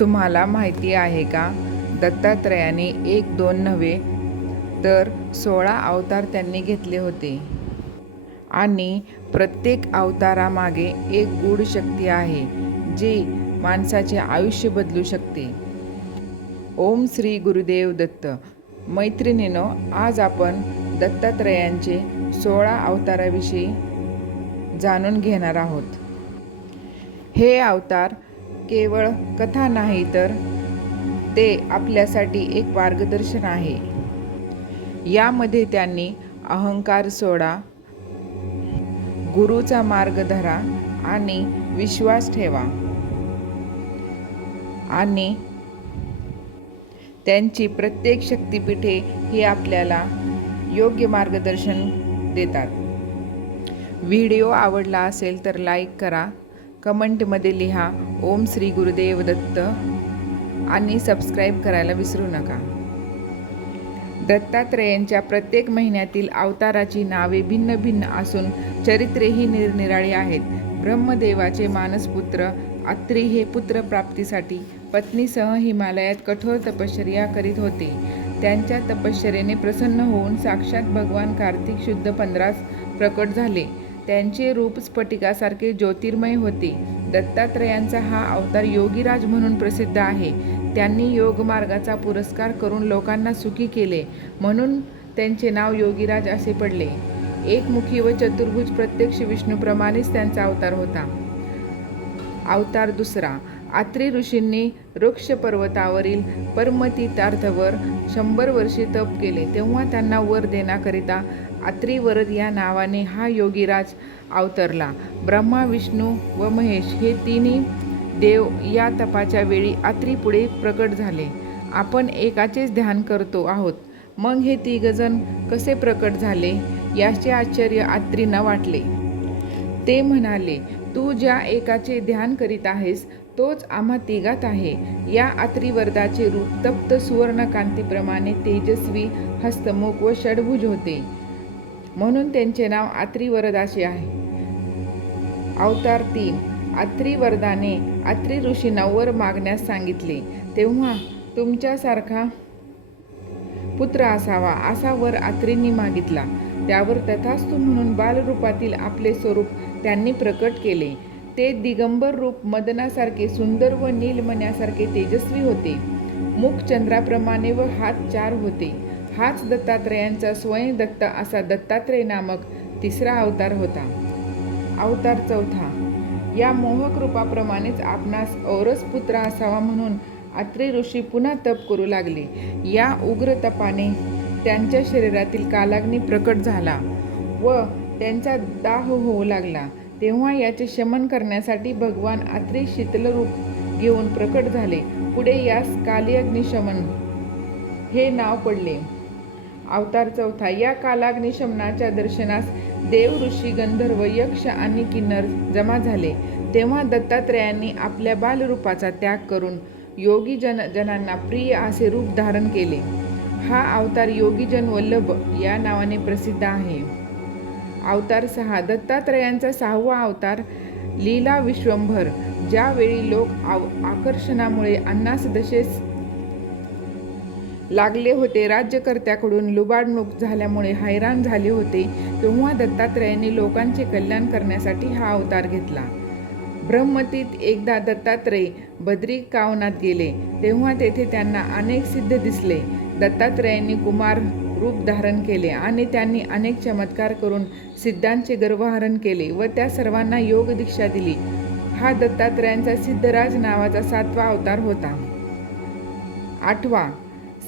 तुम्हाला माहिती आहे का, दत्तात्रयाने एक दोन नव्हे तर 16 अवतार त्यांनी घेतले होते आणि प्रत्येक अवतारामागे एक गूढ शक्ती आहे जी माणसाचे आयुष्य बदलू शकते. ओम श्री गुरुदेव दत्त. मैत्रिणींनो, आज आपण दत्तात्रयांचे 16 अवताराविषयी जाणून घेणार आहोत. हे अवतार केवळ कथा नाही तर ते आपल्यासाठी एक मार्गदर्शन आहे. यामध्ये त्यांनी अहंकार सोडा, गुरुचा मार्ग धरा आणि विश्वास ठेवा आणि त्यांची प्रत्येक शक्तिपीठे ही आपल्याला योग्य मार्गदर्शन देतात. व्हिडिओ आवडला असेल तर लाईक करा, कमेंटमध्ये लिहा ओम श्री गुरुदेव दत्त आणि सबस्क्राईब करायला विसरू नका. दत्तात्रयांच्या प्रत्येक महिन्यातील अवताराची नावे भिन्न भिन्न असून चरित्रेही निरनिराळी आहेत. ब्रह्मदेवाचे मानसपुत्र अत्रि हे पुत्रप्राप्तीसाठी पत्नीसह हिमालयात कठोर तपश्चर्या करीत होते. त्यांच्या तपश्चर्येने प्रसन्न होऊन साक्षात भगवान कार्तिक शुद्ध 15 प्रकट झाले. त्यांचे रूप स्फटिकासारखे ज्योतिर्मय होते. दत्तात्रयांचा हा अवतार योगीराज म्हणून प्रसिद्ध आहे. त्यांनी योगमार्गाचा पुरस्कार करून लोकांना सुखी केले, म्हणून त्यांचे नाव योगीराज असे पडले. एकमुखी व चतुर्भुज प्रत्यक्ष विष्णूप्रमाणेच त्यांचा अवतार होता. अवतार दुसरा. अत्रि ऋषींनी वृक्ष पर्वतावरील परमतीर्थावर 100 वर्षे तप केले. तेव्हा त्यांना वर देण्याकरिता अत्रिवरद या नावाने हा योगीराज अवतरला. ब्रह्मा, विष्णू व महेश हे तिन्ही देव या तपाच्या वेळी अत्रि पुढे प्रकट झाले. आपण एकाचेच ध्यान करतो आहोत, मग हे तिघजण कसे प्रकट झाले याचे आश्चर्य अत्रींना वाटले. ते म्हणाले, तू ज्या एकाचे ध्यान करीत आहेस तोच आम्हा तिघात आहे. या अत्रिवरदाचे रूप तप्त सुवर्णकांतीप्रमाणे तेजस्वी, हस्तमुख व षडभुज होते, म्हणून त्यांचे नाव अत्रिवरद असे आहे. अवतार 3. अत्रिवरदाने अत्रि ऋषींना वर मागण्यास सांगितले. तेव्हा तुमच्यासारखा पुत्र असावा असा वर अत्रींनी मागितला. त्यावर तथास्तु म्हणून बालरूपातील आपले स्वरूप त्यांनी प्रकट केले. ते दिगंबर रूप मदनासारखे सुंदर व नीलमण्यासारखे तेजस्वी होते. मुख चंद्राप्रमाणे व हात 4 होते. हाच दत्तात्रयांचा स्वयं दत्त असा दत्तात्रय नामक तिसरा अवतार होता. अवतार 4. या मोहक रूपाप्रमाणेच आपणास औरस पुत्र असावा म्हणून अत्रि ऋषी पुन्हा तप करू लागले. या उग्र तपाने त्यांच्या शरीरातील कालाग्नी प्रकट झाला व त्यांचा दाह होऊ लागला. तेव्हा याचे शमन करण्यासाठी भगवान अत्रि शीतल रूप घेऊन प्रकट झाले. पुढे यास कालीअग्निशमन हे नाव पडले. अवतार 4. या कालाग्निशमनाच्या दर्शनास देव, ऋषी, गंधर्व, यक्ष आणि किन्नर जमा झाले. तेव्हा दत्तात्रयांनी आपल्या बालरूपाचा त्याग करून योगी जनांना प्रिय असे रूप धारण केले. हा अवतार योगीजन वल्लभ या नावाने प्रसिद्ध आहे. अवतार 6. दत्तात्रयांचा 6वा अवतार लीला विश्वंभर. ज्यावेळी लोक आकर्षणामुळे अन्नास दशेस लागले होते, राज्यकर्त्याकडून लुबाडणूक झाल्यामुळे हैराण झाले होते, तेव्हा दत्तात्रयांनी लोकांचे कल्याण करण्यासाठी हा अवतार घेतला. ब्रह्मतीत एकदा दत्तात्रय बद्रिकावनात गेले. तेव्हा तेथे त्यांना अनेक सिद्ध दिसले. दत्तात्रयांनी कुमार रूप धारण केले आणि त्यांनी अनेक चमत्कार करून सिद्धांचे गर्वहरण केले व त्या सर्वांना योग दीक्षा दिली. हा दत्तात्रयांचा सिद्धराज नावाचा 7वा अवतार होता. 8.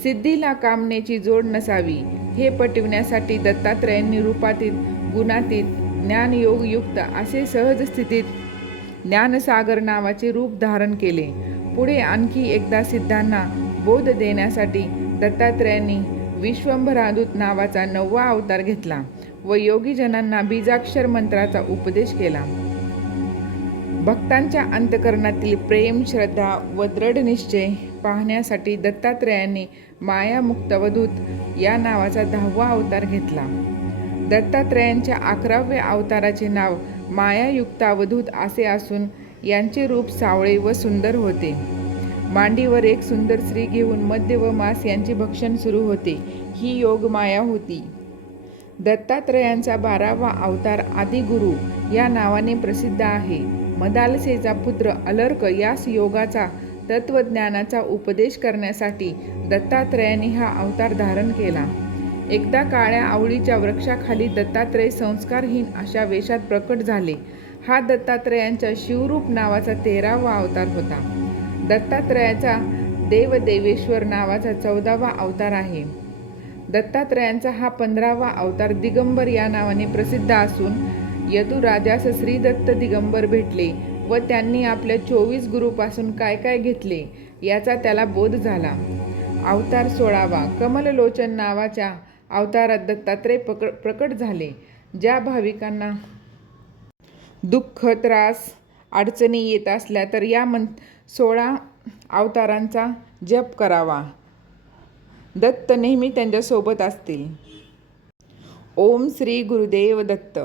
सिद्धीला कामनेची जोड नसावी हे पटविण्यासाठी दत्तात्रयांनी रूपातीत, गुणातीत, ज्ञानयोगयुक्त असे सहज स्थितीत ज्ञानसागर नावाचे रूप धारण केले. पुढे आणखी एकदा सिद्धांना बोध देण्यासाठी दत्तात्रयांनी विश्वंभरादूत नावाचा 9वा अवतार घेतला व योगीजनांना बीजाक्षर मंत्राचा उपदेश केला. भक्तांच्या अंतकरणातील प्रेम, श्रद्धा व दृढ निश्चय पाहण्यासाठी दत्तात्रयांनी मायामुक्तावधूत या नावाचा 10वा अवतार घेतला. दत्तात्रयांच्या 11व्या अवताराचे नाव मायायुक्तावधूत असे असून यांचे रूप सावळे व सुंदर होते. मांडीवर एक सुंदर स्त्री घेऊन मद्य व मांस यांचे भक्षण सुरू होते. ही योगमाया होती. दत्तात्रयांचा 12वा अवतार आदिगुरु या नावाने प्रसिद्ध आहे. मदालसेचा पुत्र अलर्क यास योगाचा तत्वज्ञानाचा उपदेश करण्यासाठी दत्तात्रयांनी हा अवतार धारण केला. एकदा काळ्या आवळीच्या वृक्षाखाली दत्तात्रय संस्कारहीन अशा वेशात प्रकट झाले. हा दत्तात्रयांच्या शिवरूप नावाचा 13वा अवतार होता. दत्तात्रयाचा देवदेवेश्वर नावाचा 14वा अवतार आहे. दत्तात्रयांचा हा 15वा अवतार दिगंबर या नावाने प्रसिद्ध असून यदुराजास श्रीदत्त दिगंबर भेटले व त्यांनी आपल्या 24 गुरूपासून काय काय घेतले याचा त्याला बोध झाला. अवतार 16वा कमललोचन नावाच्या अवतारात दत्तात्रय प्रकट झाले. ज्या भाविकांना दुःख, त्रास, अडचणी येत असल्या तर या 16 अवतारांचा जप करावा. दत्त नेहमी त्यांच्यासोबत असतील. ओम श्री गुरुदेव दत्त.